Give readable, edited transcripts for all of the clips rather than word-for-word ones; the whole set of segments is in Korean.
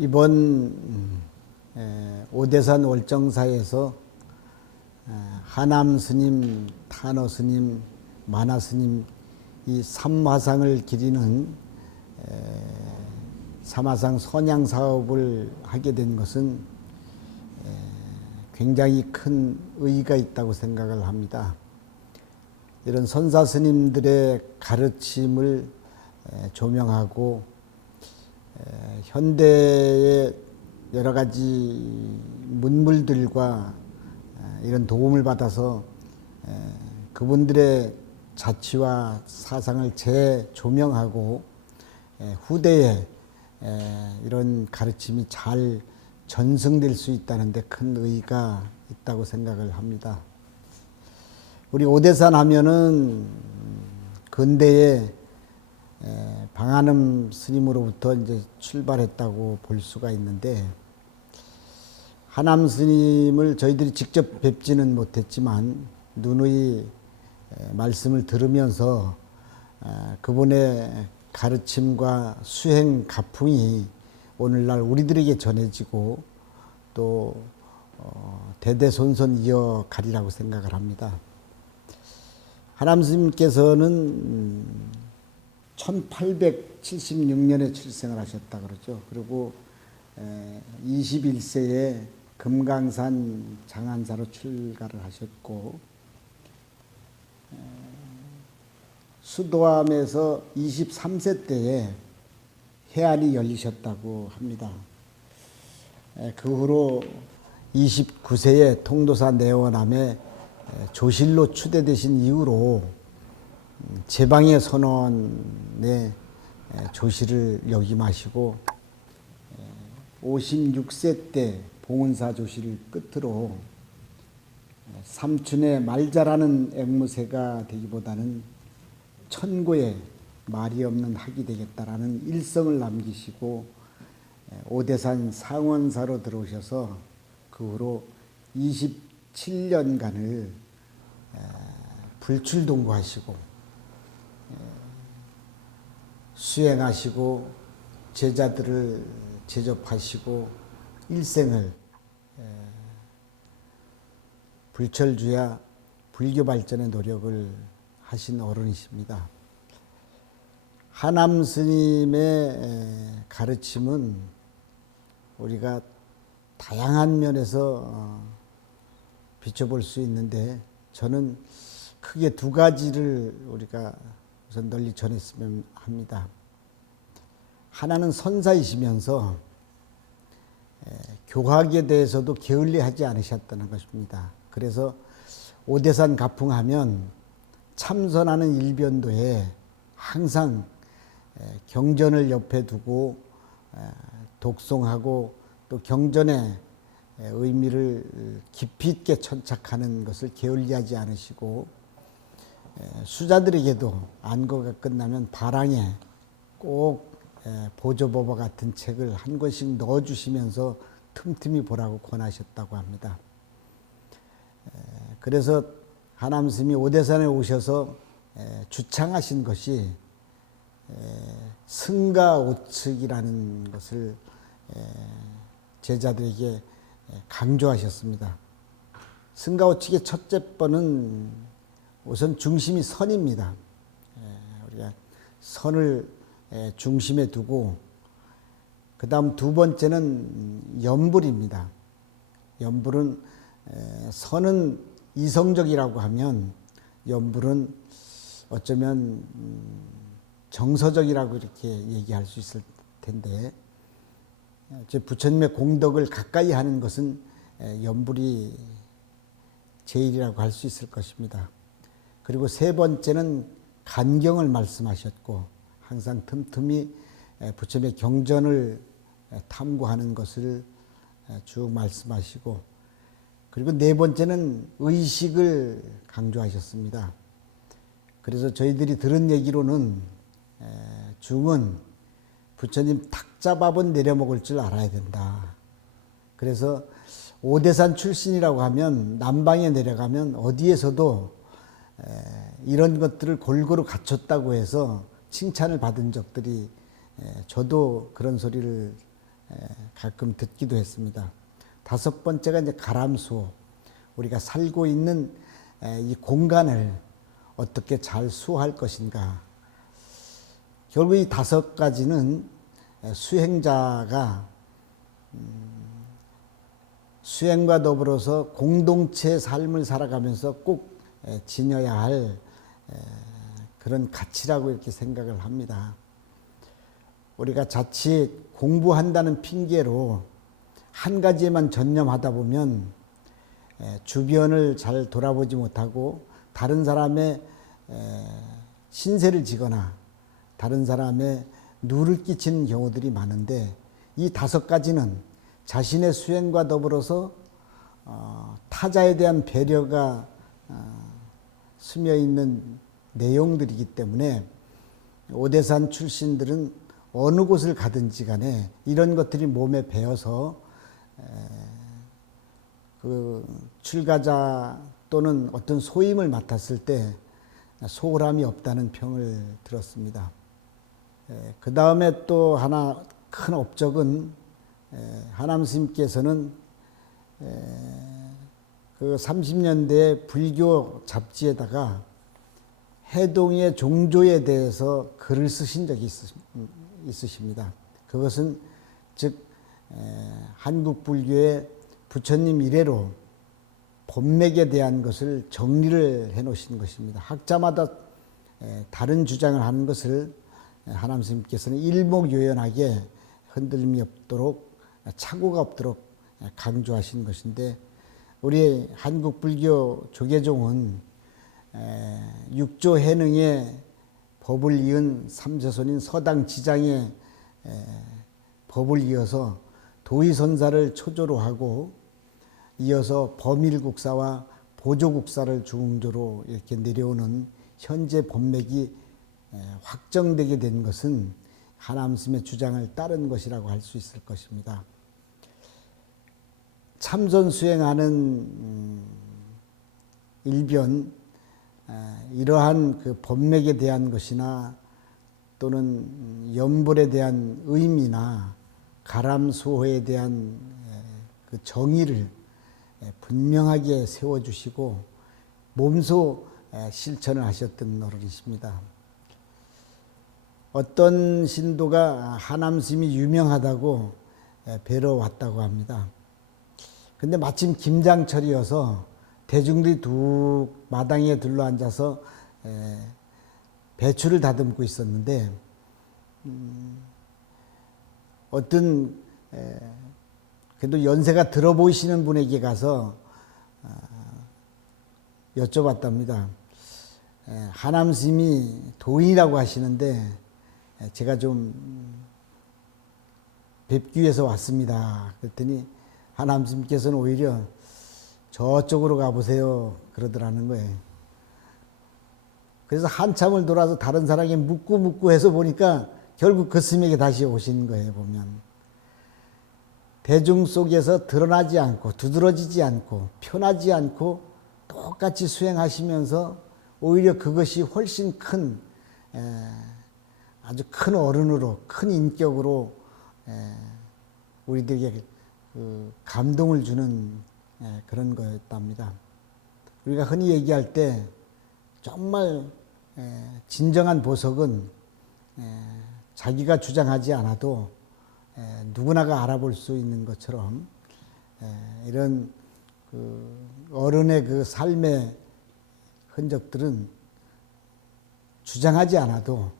이번 오대산 월정사에서 하남 스님, 탄어 스님, 만화 스님 이 삼화상을 기리는 삼화상 선양 사업을 하게 된 것은 굉장히 큰 의의가 있다고 생각을 합니다. 이런 선사 스님들의 가르침을 조명하고 현대의 여러 가지 문물들과 이런 도움을 받아서 그분들의 자취와 사상을 재조명하고 후대에 이런 가르침이 잘 전승될 수 있다는 데 큰 의의가 있다고 생각을 합니다. 우리 오대산 하면은 근대에 방한음 스님으로부터 이제 출발했다고 볼 수가 있는데, 하남 스님을 저희들이 직접 뵙지는 못했지만 누누이 말씀을 들으면서 그분의 가르침과 수행 가풍이 오늘날 우리들에게 전해지고 또 대대손손 이어가리라고 생각을 합니다. 하남 스님께서는 1876년에 출생을 하셨다 그러죠. 그리고 21세에 금강산 장안사로 출가를 하셨고, 수도암에서 23세 때에 해안이 열리셨다고 합니다. 그 후로 29세에 통도사 내원암에 조실로 추대되신 이후로 제방의 선원의 조실을 역임하시고 56세 때 봉은사 조실을 끝으로 삼춘의 말자라는 앵무새가 되기보다는 천고에 말이 없는 학이 되겠다라는 일성을 남기시고 오대산 상원사로 들어오셔서 그 후로 27년간을 불출동고하시고 수행하시고 제자들을 제접하시고 일생을 불철주야 불교 발전의 노력을 하신 어른이십니다. 하남 스님의 가르침은 우리가 다양한 면에서 비춰볼 수 있는데, 저는 크게 두 가지를 우리가 우선 널리 전했으면 합니다. 하나는 선사이시면서 교학에 대해서도 게을리하지 않으셨다는 것입니다. 그래서 오대산 가풍하면 참선하는 일변도에 항상 경전을 옆에 두고 독송하고 또 경전의 의미를 깊이 있게 천착하는 것을 게을리하지 않으시고, 수자들에게도 안거가 끝나면 바랑에 꼭 보조법화 같은 책을 한 권씩 넣어주시면서 틈틈이 보라고 권하셨다고 합니다. 그래서 하남 스님이 오대산에 오셔서 주창하신 것이 승가오측이라는 것을 제자들에게 강조하셨습니다. 승가오측의 첫째 번은 우선 중심이 선입니다. 우리가 선을 중심에 두고, 그 다음 두 번째는 염불입니다. 염불은 선은 이성적이라고 하면 염불은 어쩌면 정서적이라고 이렇게 얘기할 수 있을 텐데, 부처님의 공덕을 가까이 하는 것은 염불이 제일이라고 할 수 있을 것입니다. 그리고 세 번째는 간경을 말씀하셨고, 항상 틈틈이 부처님의 경전을 탐구하는 것을 쭉 말씀하시고, 그리고 네 번째는 의식을 강조하셨습니다. 그래서 저희들이 들은 얘기로는 중은 부처님 탁자밥은 내려먹을 줄 알아야 된다. 그래서 오대산 출신이라고 하면 남방에 내려가면 어디에서도 이런 것들을 골고루 갖췄다고 해서 칭찬을 받은 적들이, 저도 그런 소리를 가끔 듣기도 했습니다. 다섯 번째가 이제 가람수호. 우리가 살고 있는 이 공간을 어떻게 잘 수호할 것인가. 결국 이 다섯 가지는 수행자가 수행과 더불어서 공동체 삶을 살아가면서 꼭 지녀야 할 그런 가치라고 이렇게 생각을 합니다. 우리가 자칫 공부한다는 핑계로 한 가지에만 전념하다 보면 주변을 잘 돌아보지 못하고 다른 사람의 신세를 지거나 다른 사람의 누를 끼치는 경우들이 많은데, 이 다섯 가지는 자신의 수행과 더불어서 타자에 대한 배려가 스며 있는 내용들이기 때문에 오대산 출신들은 어느 곳을 가든지 간에 이런 것들이 몸에 배어서 그 출가자 또는 어떤 소임을 맡았을 때 소홀함이 없다는 평을 들었습니다. 그 다음에 또 하나 큰 업적은 하남 스님께서는 그 30년대 불교 잡지에다가 해동의 종조에 대해서 글을 쓰신 적이 있으십니다. 그것은 즉 한국 불교의 부처님 이래로 법맥에 대한 것을 정리를 해 놓으신 것입니다. 학자마다 다른 주장을 하는 것을 하남 스님께서는 일목요연하게 흔들림이 없도록 착오가 없도록 강조하신 것인데, 우리 한국 불교 조계종은 육조 해능의 법을 이은 삼세손인 서당 지장의 법을 이어서 도의선사를 초조로 하고 이어서 범일국사와 보조국사를 중조로 이렇게 내려오는 현재 법맥이 확정되게 된 것은 하남스님의 주장을 따른 것이라고 할 수 있을 것입니다. 참선 수행하는 일변 이러한 그 법맥에 대한 것이나 또는 연불에 대한 의미나 가람수호에 대한 그 정의를 분명하게 세워주시고 몸소 실천을 하셨던 어른이십니다. 어떤 신도가 하남스님이 유명하다고 뵈러 왔다고 합니다. 근데 마침 김장철이어서 대중들이 두 마당에 둘러앉아서 배추를 다듬고 있었는데, 어떤 그래도 연세가 들어 보이시는 분에게 가서 여쭤봤답니다. 하남 스님이 도인이라고 하시는데 제가 좀 뵙기 위해서 왔습니다. 그랬더니 하남 스님께서는 오히려 저쪽으로 가보세요 그러더라는 거예요. 그래서 한참을 돌아서 다른 사람에게 묻고 해서 보니까 결국 그 스님에게 다시 오신 거예요. 보면 대중 속에서 드러나지 않고 두드러지지 않고 편하지 않고 똑같이 수행하시면서 오히려 그것이 훨씬 큰 아주 큰 어른으로 큰 인격으로 우리들에게 그 감동을 주는 그런 거였답니다. 우리가 흔히 얘기할 때 정말 진정한 보석은 자기가 주장하지 않아도 누구나가 알아볼 수 있는 것처럼 이런 그 어른의 그 삶의 흔적들은 주장하지 않아도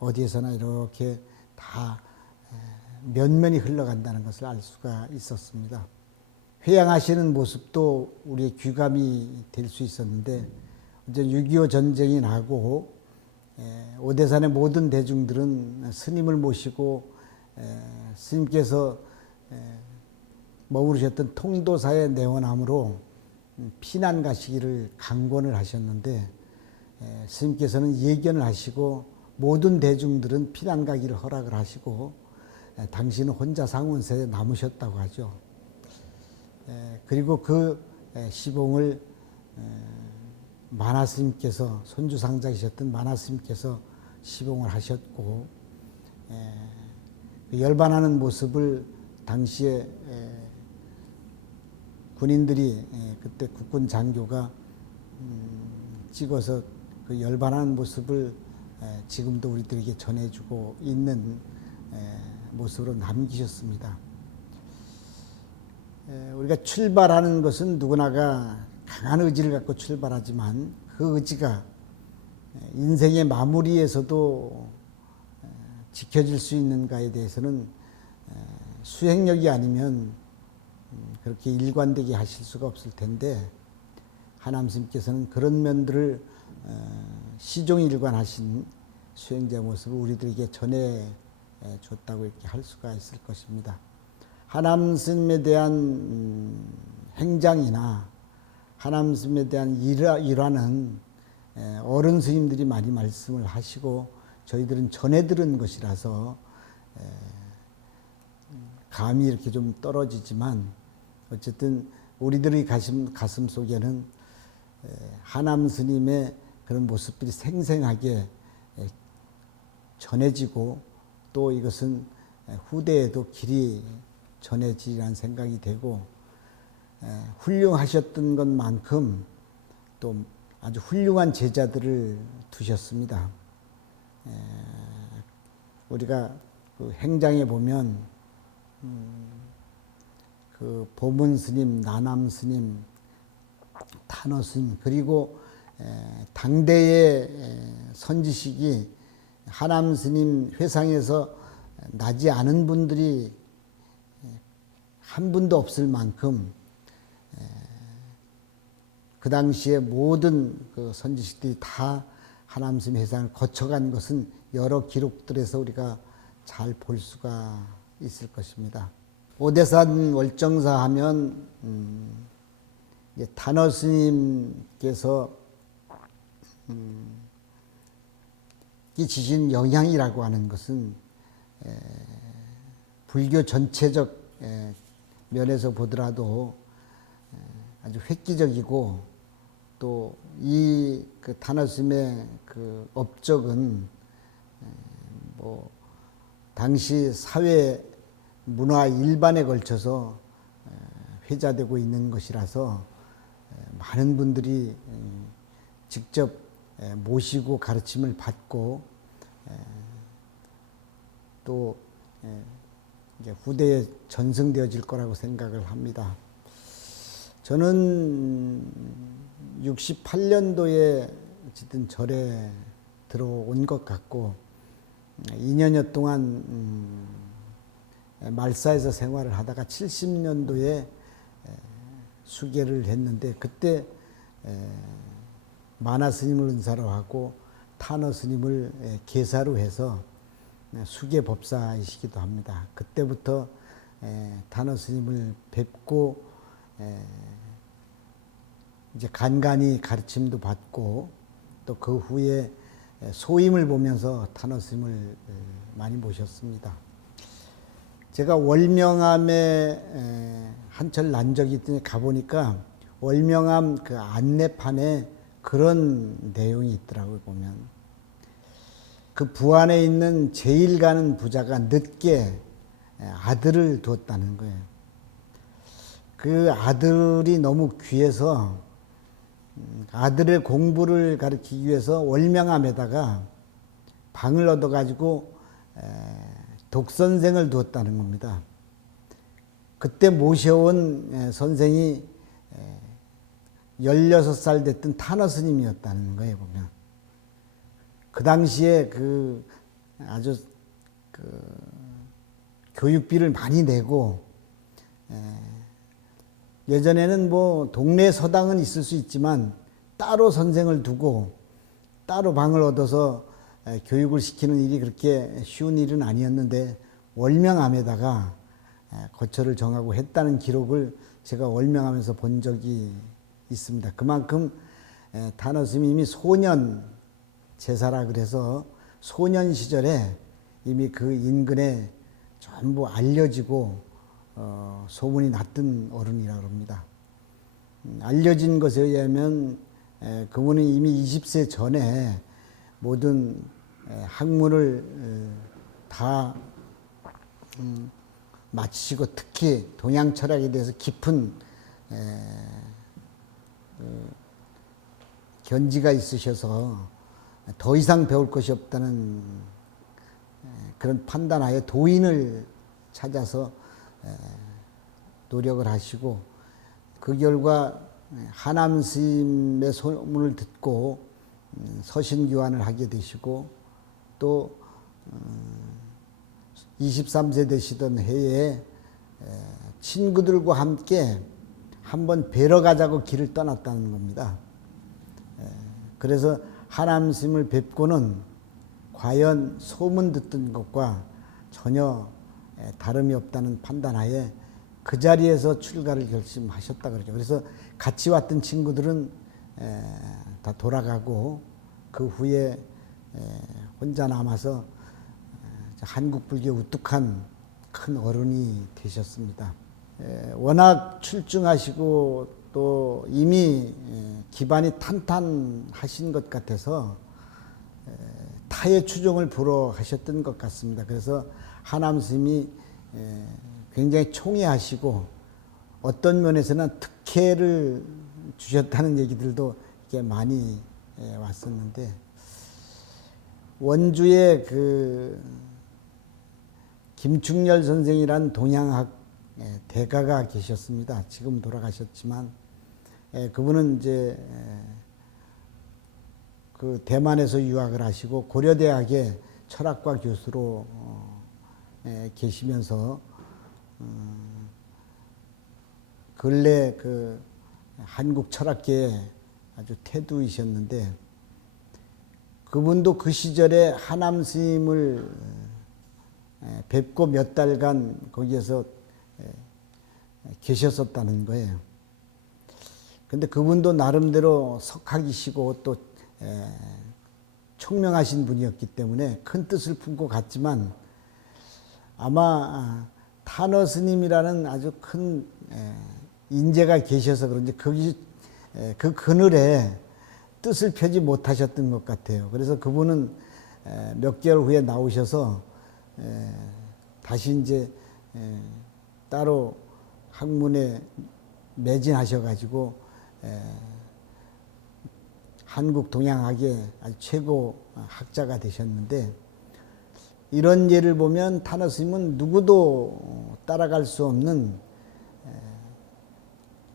어디에서나 이렇게 다 면면이 흘러간다는 것을 알 수가 있었습니다. 회양하시는 모습도 우리의 귀감이 될 수 있었는데, 이제 6.25 전쟁이 나고 오대산의 모든 대중들은 스님을 모시고 스님께서 머무르셨던 통도사의 내원함으로 피난 가시기를 강권을 하셨는데, 스님께서는 예견을 하시고 모든 대중들은 피난 가기를 허락을 하시고 당신은 혼자 상원세에 남으셨다고 하죠. 그리고 그 시봉을 만화스님께서, 손주상자이셨던 만화스님께서 시봉을 하셨고, 열반하는 모습을 당시에 군인들이 그때 국군 장교가 찍어서 그 열반하는 모습을 지금도 우리들에게 전해주고 있는 모습으로 남기셨습니다. 우리가 출발하는 것은 누구나가 강한 의지를 갖고 출발하지만 그 의지가 인생의 마무리에서도 지켜질 수 있는가에 대해서는 수행력이 아니면 그렇게 일관되게 하실 수가 없을 텐데, 하나님 스님께서는 그런 면들을 시종일관하신 수행자 모습을 우리들에게 전해줬다고 이렇게 할 수가 있을 것입니다. 하나님 스님에 대한 행장이나 하나님 스님에 대한 일화는 어른 스님들이 많이 말씀을 하시고 저희들은 전해 들은 것이라서 감이 이렇게 좀 떨어지지만, 어쨌든 우리들의 가슴 속에는 하남 스님의 그런 모습들이 생생하게 전해지고, 또 이것은 후대에도 길이 전해지리라는 생각이 되고, 훌륭하셨던 것만큼 또 아주 훌륭한 제자들을 두셨습니다. 우리가 그 행장에 보면 그 보문 스님, 나남 스님, 탄어 스님, 그리고 당대의 선지식이 하남 스님 회상에서 나지 않은 분들이 한 분도 없을 만큼 그 당시에 모든 그 선지식들이 다 하남 스님 회상을 거쳐간 것은 여러 기록들에서 우리가 잘 볼 수가 있을 것입니다. 오대산 월정사 하면 단어 스님께서 끼치신 영향이라고 하는 것은 불교 전체적 면에서 보더라도 아주 획기적이고, 또 이 그 단어 스님의 그 업적은 뭐 당시 사회 문화 일반에 걸쳐서 회자되고 있는 것이라서 많은 분들이 직접 모시고 가르침을 받고 또 이제 후대에 전승되어질 거라고 생각을 합니다. 저는 68년도에 어쨌든 절에 들어온 것 같고 2년여 동안 말사에서 생활을 하다가 70년도에 수계를 했는데, 그때 마나 스님을 은사로 하고 탄어 스님을 계사로 해서 수계 법사이시기도 합니다. 그때부터 탄어 스님을 뵙고 이제 간간히 가르침도 받고, 또 그 후에 소임을 보면서 탄어 스님을 많이 모셨습니다. 제가 월명암에 한철 난 적이 있더니 가보니까 월명암 그 안내판에 그런 내용이 있더라고요. 보면 그 부안에 있는 제일 가는 부자가 늦게 아들을 두었다는 거예요. 그 아들이 너무 귀해서 아들의 공부를 가르치기 위해서 월명암에다가 방을 얻어가지고 독선생을 두었다는 겁니다. 그때 모셔온 선생이 16살 됐던 탄어 스님이었다는 거예요, 보면. 그 당시에 그 아주 그 교육비를 많이 내고, 예전에는 뭐 동네 서당은 있을 수 있지만 따로 선생을 두고 따로 방을 얻어서 교육을 시키는 일이 그렇게 쉬운 일은 아니었는데, 월명암에다가 거처를 정하고 했다는 기록을 제가 월명암에서 본 적이 있습니다. 그만큼 탄어 스님이 소년 제사라 그래서 소년 시절에 이미 그 인근에 전부 알려지고 소문이 났던 어른이라고 합니다. 알려진 것에 의하면 그분은 이미 20세 전에 모든 학문을 다 마치시고 특히 동양 철학에 대해서 깊은 견지가 있으셔서 더 이상 배울 것이 없다는 그런 판단하에 도인을 찾아서 노력을 하시고 그 결과 하남 스님의 소문을 듣고 서신교환을 하게 되시고 또 23세 되시던 해에 친구들과 함께 한번 뵈러 가자고 길을 떠났다는 겁니다. 그래서 하남 스님을 뵙고는 과연 소문 듣던 것과 전혀 다름이 없다는 판단하에 그 자리에서 출가를 결심하셨다 그러죠. 그래서 같이 왔던 친구들은 다 돌아가고 그 후에 혼자 남아서 한국 불교에 우뚝한 큰 어른이 되셨습니다. 워낙 출중하시고 또 이미 기반이 탄탄하신 것 같아서 타의 추종을 불허하셨던 것 같습니다. 그래서 하남 스님이 굉장히 총애하시고 어떤 면에서는 특혜를 주셨다는 얘기들도 이렇게 많이 왔었는데 원주에 그 김충렬 선생이란 동양학 대가가 계셨습니다. 지금 돌아가셨지만 그분은 이제 그 대만에서 유학을 하시고 고려대학의 철학과 교수로 계시면서 근래 그 한국 철학계에 아주 태두이셨는데 그분도 그 시절에 하남 스님을 뵙고 몇 달간 거기에서 계셨었다는 거예요. 근데 그분도 나름대로 석학이시고 또 총명하신 분이었기 때문에 큰 뜻을 품고 갔지만 아마 타너 스님이라는 아주 큰 인재가 계셔서 그런지 그 그늘에 뜻을 펴지 못하셨던 것 같아요. 그래서 그분은 몇 개월 후에 나오셔서 다시 이제 따로 학문에 매진하셔가지고 한국 동양학의 아주 최고 학자가 되셨는데 이런 예를 보면 타너 스님은 누구도 따라갈 수 없는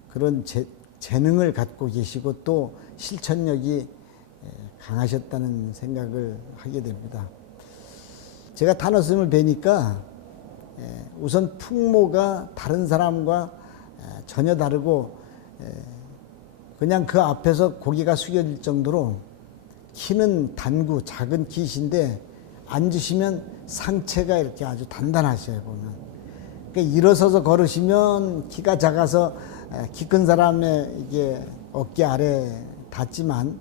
그런 재능을 갖고 계시고 또 실천력이 강하셨다는 생각을 하게 됩니다. 제가 타너 스님을 뵈니까 우선 풍모가 다른 사람과 전혀 다르고 그냥 그 앞에서 고개가 숙여질 정도로 키는 단구 작은 키이신데 앉으시면 상체가 이렇게 아주 단단하셔요. 보면 그러니까 일어서서 걸으시면 키가 작아서 키 큰 사람의 이게 어깨 아래 닿지만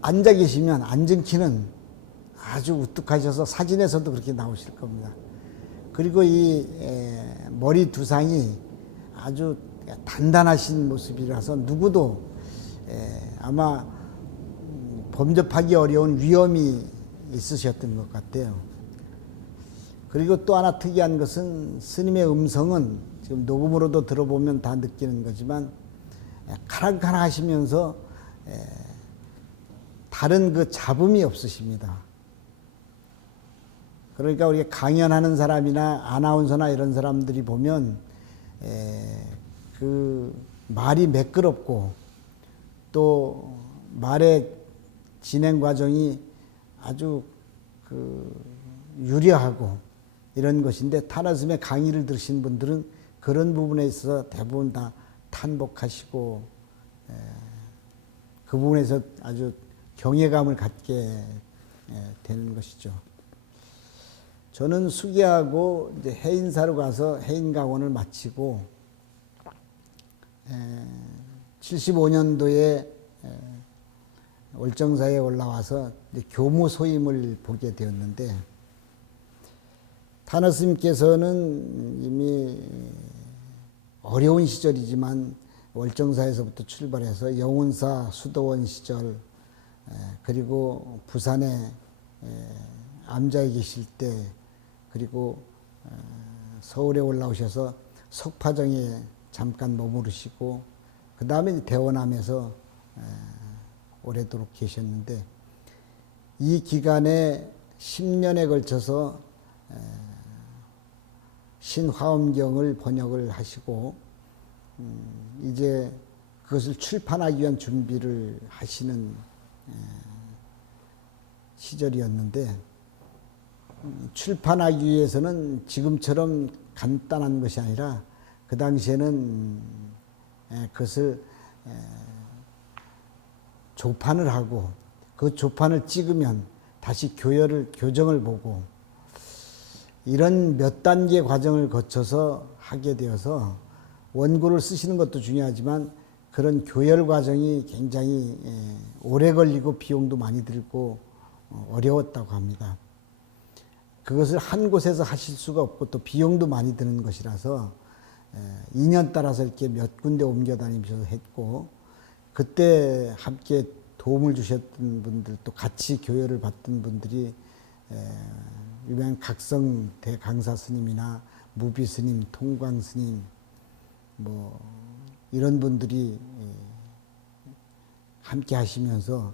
앉아 계시면 앉은 키는 아주 우뚝하셔서 사진에서도 그렇게 나오실 겁니다. 그리고 이 머리 두상이 아주 단단하신 모습이라서 누구도 아마 범접하기 어려운 위험이 있으셨던 것 같아요. 그리고 또 하나 특이한 것은 스님의 음성은 지금 녹음으로도 들어보면 다 느끼는 거지만 카랑카랑하시면서 다른 그 잡음이 없으십니다. 그러니까 우리가 강연하는 사람이나 아나운서나 이런 사람들이 보면 그 말이 매끄럽고 또 말의 진행 과정이 아주 그 유려하고 이런 것인데 타너 스님의 강의를 들으신 분들은 그런 부분에 있어서 대부분 다 탄복하시고 그 부분에서 아주 경외감을 갖게 되는 것이죠. 저는 수기하고 이제 해인사로 가서 해인강원을 마치고 75년도에 월정사에 올라와서 교무 소임을 보게 되었는데 타너 스님께서는 이미 어려운 시절이지만 월정사에서부터 출발해서 영운사 수도원 시절 그리고 부산에 암자에 계실 때 그리고 서울에 올라오셔서 석파정에 잠깐 머무르시고 그 다음에 대원암에서 오래도록 계셨는데 이 기간에 10년에 걸쳐서 신화엄경을 번역을 하시고 이제 그것을 출판하기 위한 준비를 하시는 시절이었는데 출판하기 위해서는 지금처럼 간단한 것이 아니라 그 당시에는 그것을 조판을 하고 그 조판을 찍으면 다시 교정을 보고 이런 몇 단계 과정을 거쳐서 하게 되어서 원고를 쓰시는 것도 중요하지만 그런 교열 과정이 굉장히 오래 걸리고 비용도 많이 들고 어려웠다고 합니다. 그것을 한 곳에서 하실 수가 없고 또 비용도 많이 드는 것이라서 2년 따라서 이렇게 몇 군데 옮겨 다니면서 했고 그때 함께 도움을 주셨던 분들 또 같이 교열을 받던 분들이 유명한 각성 대강사 스님이나 무비 스님, 통광 스님 뭐 이런 분들이 함께 하시면서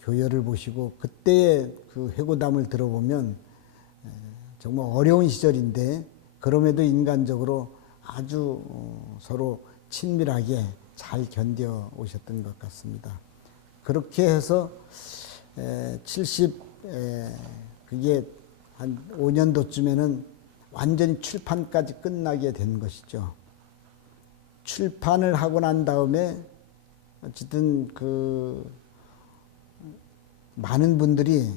교열을 보시고 그때의 그 회고담을 들어보면 정말 어려운 시절인데 그럼에도 인간적으로 아주 서로 친밀하게 잘 견뎌 오셨던 것 같습니다. 그렇게 해서 그게 한 5년도쯤에는 완전히 출판까지 끝나게 된 것이죠. 출판을 하고 난 다음에 어쨌든 그 많은 분들이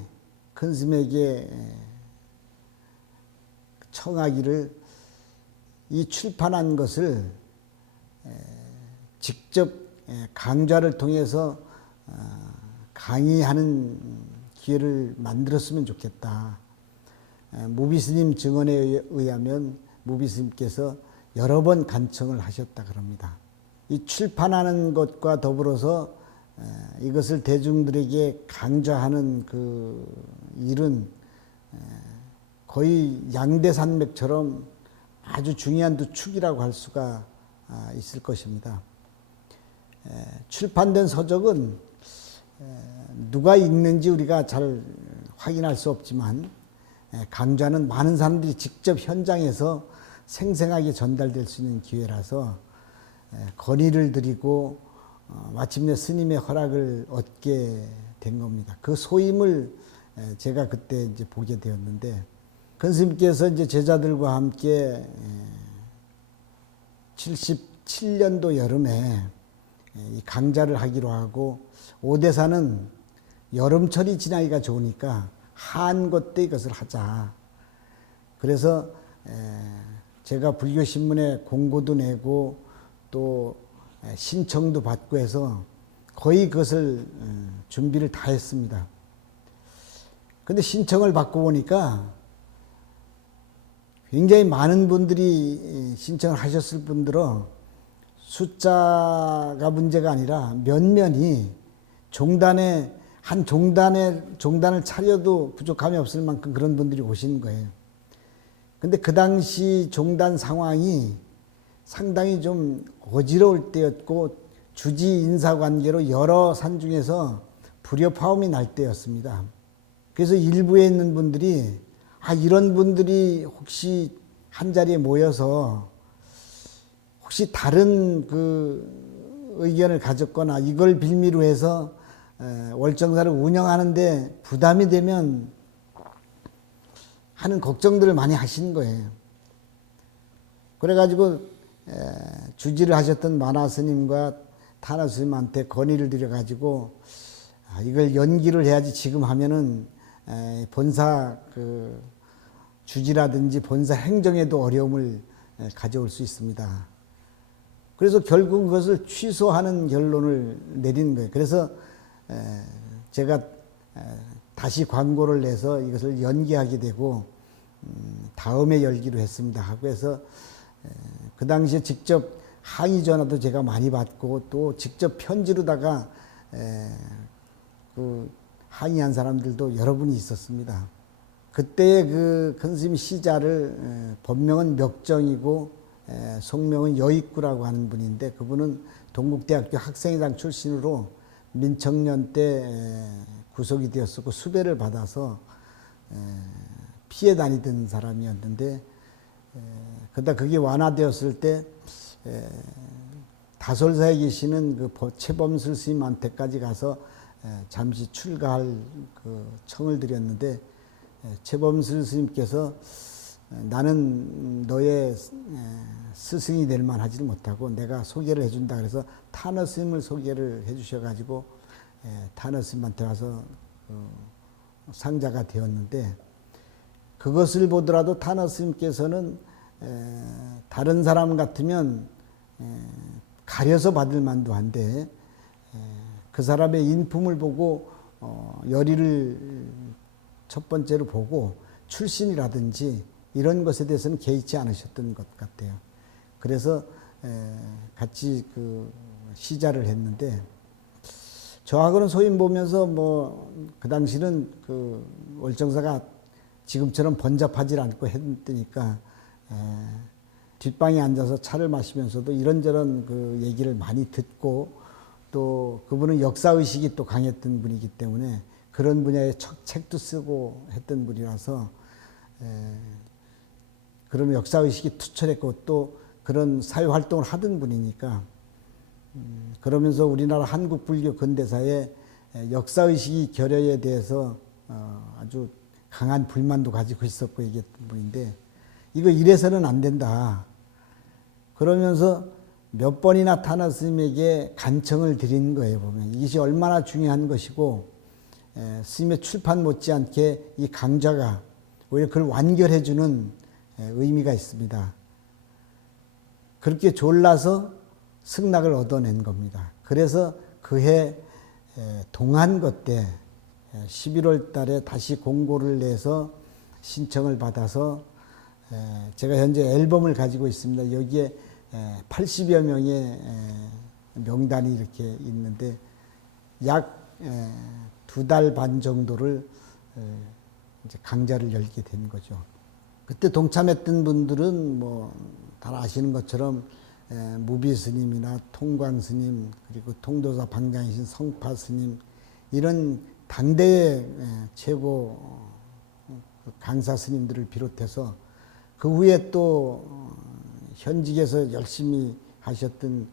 큰 스님에게 청하기를 이 출판한 것을 직접 강좌를 통해서 강의하는 기회를 만들었으면 좋겠다. 무비스님 증언에 의하면 무비스님께서 여러 번 간청을 하셨다 그럽니다. 이 출판하는 것과 더불어서 이것을 대중들에게 강좌하는 그 일은 거의 양대산맥처럼 아주 중요한 두 축이라고 할 수가 있을 것입니다. 출판된 서적은 누가 읽는지 우리가 잘 확인할 수 없지만 강좌는 많은 사람들이 직접 현장에서 생생하게 전달될 수 있는 기회라서 건의를 드리고 마침내 스님의 허락을 얻게 된 겁니다. 그 소임을 제가 그때 이제 보게 되었는데 큰 스님께서 이제 제자들과 함께 77년도 여름에 이 강좌를 하기로 하고 오대사는 여름철이 지나기가 좋으니까 한껏 때 이것을 하자. 그래서 제가 불교신문에 공고도 내고 또 신청도 받고 해서 거의 그것을 준비를 다 했습니다. 근데 신청을 받고 보니까 굉장히 많은 분들이 신청을 하셨을 뿐더러 숫자가 문제가 아니라 면면이 종단을 차려도 부족함이 없을 만큼 그런 분들이 오신 거예요. 근데 그 당시 종단 상황이 상당히 좀 어지러울 때였고 주지 인사관계로 여러 산 중에서 불협화음이 날 때였습니다. 그래서 일부에 있는 분들이 이런 분들이 혹시 한 자리에 모여서 혹시 다른 그 의견을 가졌거나 이걸 빌미로 해서 월정사를 운영하는데 부담이 되면 하는 걱정들을 많이 하시는 거예요. 그래가지고 주지를 하셨던 마나 스님과 타나 스님한테 건의를 드려가지고 이걸 연기를 해야지 지금 하면은 본사 그 주지라든지 본사 행정에도 어려움을 가져올 수 있습니다. 그래서 결국 그것을 취소하는 결론을 내린 거예요. 그래서 제가 다시 광고를 내서 이것을 연기하게 되고 다음에 열기로 했습니다 하고 해서 그 당시에 직접 항의 전화도 제가 많이 받고 또 직접 편지로다가 그 항의한 사람들도 여러 분이 있었습니다. 그때의 그 큰 스님 시자를 본명은 멱정이고 속명은 여익구라고 하는 분인데, 그분은 동국대학교 학생회장 출신으로 민청년 때 구속이 되었었고 수배를 받아서 피해 다니던 사람이었는데, 그러다 그게 완화되었을 때 다솔사에 계시는 그 최범슬 스님한테까지 가서 잠시 출가할 그 청을 드렸는데, 최범슬 스님께서 나는 너의 스승이 될 만하지는 못하고 내가 소개를 해준다 그래서 타너 스님을 소개를 해주셔가지고 타너 스님한테 와서 상자가 되었는데, 그것을 보더라도 타너 스님께서는 다른 사람 같으면 가려서 받을 만도 한데, 그 사람의 인품을 보고 열의를 첫 번째로 보고 출신이라든지 이런 것에 대해서는 개의치 않으셨던 것 같아요. 그래서 같이 그 시자를 했는데, 저하고는 소인 보면서 뭐 그 당시는 그 월정사가 지금처럼 번잡하지 않고 했으니까 뒷방에 앉아서 차를 마시면서도 이런저런 그 얘기를 많이 듣고, 또 그분은 역사의식이 또 강했던 분이기 때문에 그런 분야의 책도 쓰고 했던 분이라서 그런 역사의식이 투철했고 또 그런 사회활동을 하던 분이니까, 그러면서 우리나라 한국불교 근대사의 역사의식이 결여에 대해서 아주 강한 불만도 가지고 있었고 얘기했던 분인데, 이거 이래서는 안 된다 그러면서 몇 번이나 타너 스님에게 간청을 드린 거예요. 보면 이것이 얼마나 중요한 것이고, 스님의 출판 못지않게 이 강좌가 오히려 그걸 완결해주는 의미가 있습니다. 그렇게 졸라서 승낙을 얻어낸 겁니다. 그래서 그해 동안거 때 11월 달에 다시 공고를 내서 신청을 받아서 제가 현재 앨범을 가지고 있습니다. 여기에 80여 명의 명단이 이렇게 있는데, 약 2달 반 정도를 이제 강좌를 열게 된 거죠. 그때 동참했던 분들은 뭐 다 아시는 것처럼 무비 스님이나 통광 스님, 그리고 통도사 방장이신 성파 스님, 이런 당대의 최고 강사 스님들을 비롯해서 그 후에 또 현직에서 열심히 하셨던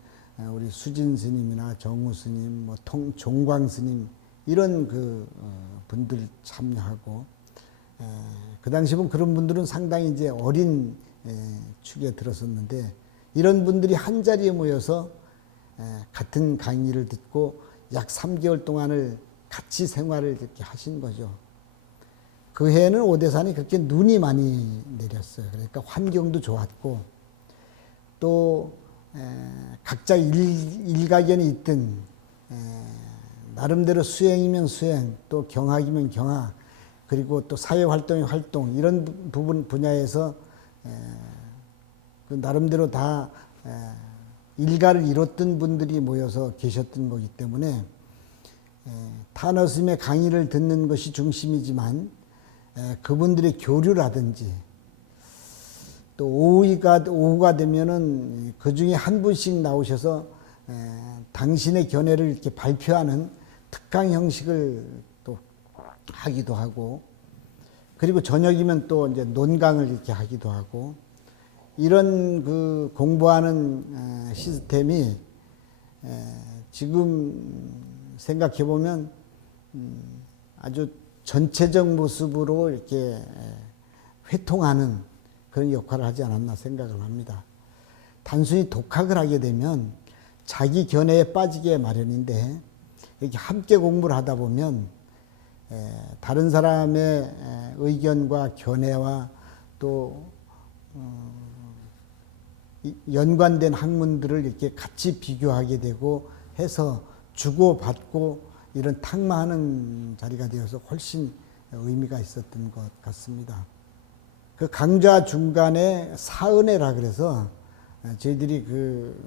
우리 수진 스님이나 정우 스님, 뭐 종광 스님, 이런 그 분들 참여하고, 그 당시 보면 그런 분들은 상당히 이제 어린 축에 들었었는데, 이런 분들이 한 자리에 모여서 같은 강의를 듣고 약 3개월 동안을 같이 생활을 이렇게 하신 거죠. 그 해에는 오대산이 그렇게 눈이 많이 내렸어요. 그러니까 환경도 좋았고, 또 각자 일가견이 있든 나름대로 수행이면 수행, 또 경학이면 경학, 그리고 또 사회활동의 활동, 이런 분야에서 그 나름대로 다 일가를 이뤘던 분들이 모여서 계셨던 거기 때문에 타너 스님의 강의를 듣는 것이 중심이지만, 그분들의 교류라든지 또 오후가 되면은 그 중에 한 분씩 나오셔서 당신의 견해를 이렇게 발표하는 특강 형식을 또 하기도 하고, 그리고 저녁이면 또 이제 논강을 이렇게 하기도 하고, 이런 그 공부하는 시스템이 지금 생각해 보면 아주 전체적 모습으로 이렇게 회통하는 그런 역할을 하지 않았나 생각을 합니다. 단순히 독학을 하게 되면 자기 견해에 빠지게 마련인데, 이렇게 함께 공부를 하다 보면 다른 사람의 의견과 견해와 또 연관된 학문들을 이렇게 같이 비교하게 되고 해서 주고받고 이런 탁마하는 자리가 되어서 훨씬 의미가 있었던 것 같습니다. 그 강좌 중간에 사은회라 그래서 저희들이 그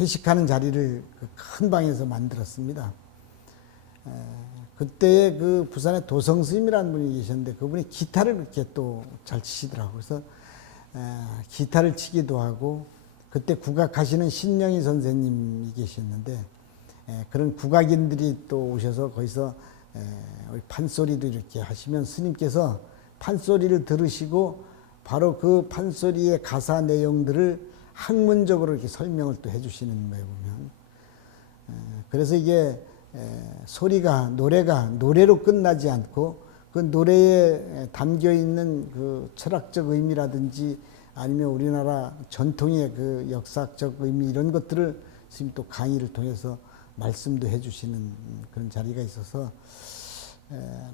회식하는 자리를 그 큰 방에서 만들었습니다. 그때에 그 부산에 도성 스님이라는 분이 계셨는데 그분이 기타를 그렇게 또 잘 치시더라고요. 그래서 기타를 치기도 하고 그때 국악하시는 신영희 선생님이 계셨는데 그런 국악인들이 또 오셔서 거기서 우리 판소리도 이렇게 하시면 스님께서 판소리를 들으시고 바로 그 판소리의 가사 내용들을 학문적으로 이렇게 설명을 또 해주시는 거예요, 보면. 그래서 이게 소리가, 노래가 노래로 끝나지 않고 그 노래에 담겨 있는 그 철학적 의미라든지 아니면 우리나라 전통의 그 역사적 의미 이런 것들을 지금 또 강의를 통해서 말씀도 해주시는 그런 자리가 있어서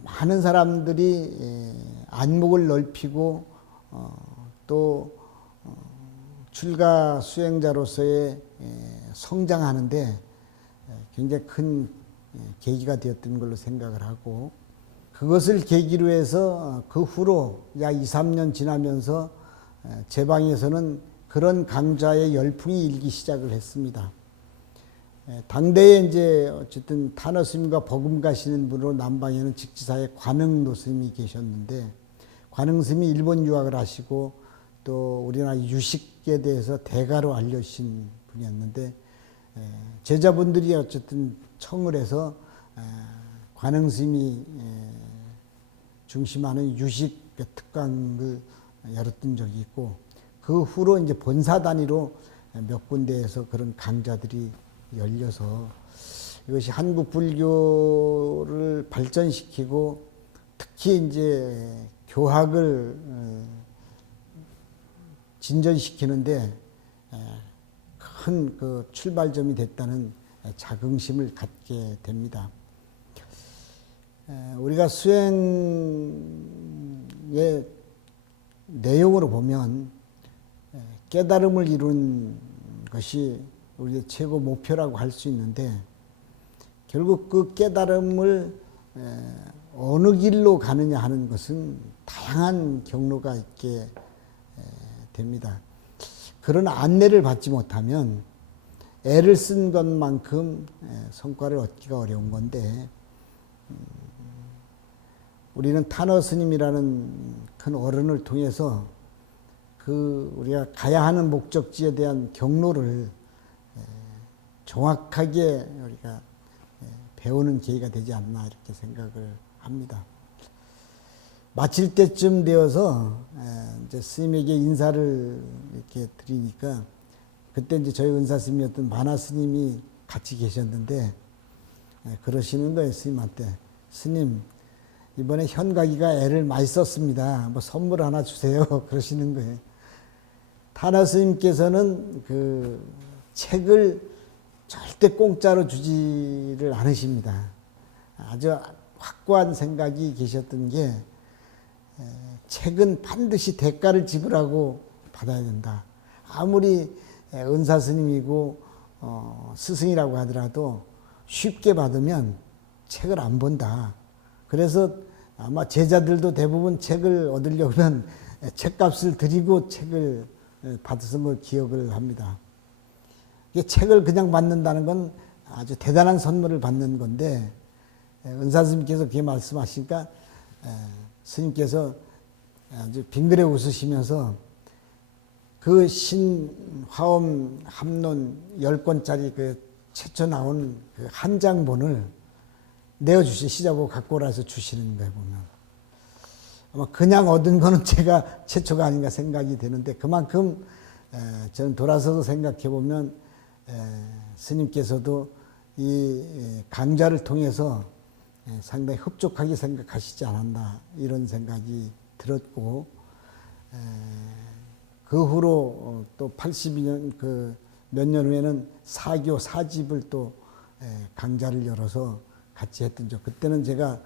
많은 사람들이 안목을 넓히고 또 출가 수행자로서의 성장하는데 굉장히 큰 계기가 되었던 걸로 생각을 하고 그것을 계기로 해서 그 후로 약 2, 3년 지나면서 제 방에서는 그런 강좌의 열풍이 일기 시작을 했습니다. 당대에 이제 어쨌든 탄어 스님과 버금 가시는 분으로 남방에는 직지사의 관흥노 스님이 계셨는데 관흥 스님이 일본 유학을 하시고 또 우리나라 유식에 대해서 대가로 알려주신 분이었는데 제자분들이 어쨌든 청을 해서 관흥 스님이 중심하는 유식 특강을 열었던 적이 있고 그 후로 이제 본사 단위로 몇 군데에서 그런 강좌들이 열려서 이것이 한국 불교를 발전시키고 특히 이제 교학을 진전시키는데 큰 그 출발점이 됐다는 자긍심을 갖게 됩니다. 우리가 수행의 내용으로 보면 깨달음을 이룬 것이 우리의 최고 목표라고 할 수 있는데 결국 그 깨달음을 어느 길로 가느냐 하는 것은 다양한 경로가 있게 됩니다. 그런 안내를 받지 못하면 애를 쓴 것만큼 성과를 얻기가 어려운 건데 우리는 탄어 스님이라는 큰 어른을 통해서 그 우리가 가야 하는 목적지에 대한 경로를 정확하게 우리가 배우는 계기가 되지 않나 이렇게 생각을 합니다. 마칠 때쯤 되어서 이제 스님에게 인사를 이렇게 드리니까 그때 이제 저희 은사 스님이었던 마나 스님이 같이 계셨는데 그러시는 거예요, 스님한테. 스님, 이번에 현각이가 애를 많이 썼습니다. 뭐 선물 하나 주세요. 그러시는 거예요. 탄어 스님께서는 그 책을 절대 공짜로 주지를 않으십니다. 아주 확고한 생각이 계셨던 게 책은 반드시 대가를 지불하고 받아야 된다. 아무리 은사 스님이고 스승이라고 하더라도 쉽게 받으면 책을 안 본다. 그래서 아마 제자들도 대부분 책을 얻으려면 책값을 드리고 책을 받은 걸 기억을 합니다. 이게 책을 그냥 받는다는 건 아주 대단한 선물을 받는 건데 은사 스님께서 그렇게 말씀하시니까 스님께서 아주 빙그레 웃으시면서 그 신화엄 합론 10권짜리 그 최초 나온 그 한 장본을 내어주시 시자보고 갖고 오라 해서 주시는 거예요, 보면. 아마 그냥 얻은 거는 제가 최초가 아닌가 생각이 되는데 그만큼 저는 돌아서서 생각해 보면 스님께서도 이 강좌를 통해서 상당히 흡족하게 생각하시지 않았나 이런 생각이 들었고 그 후로 또 82년 그 몇 년 후에는 사교 4집을 또 강좌를 열어서 같이 했던 적. 그때는 제가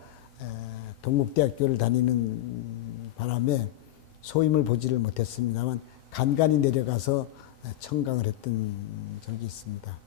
동국대학교를 다니는 바람에 소임을 보지를 못했습니다만 간간히 내려가서 청강을 했던 적이 있습니다.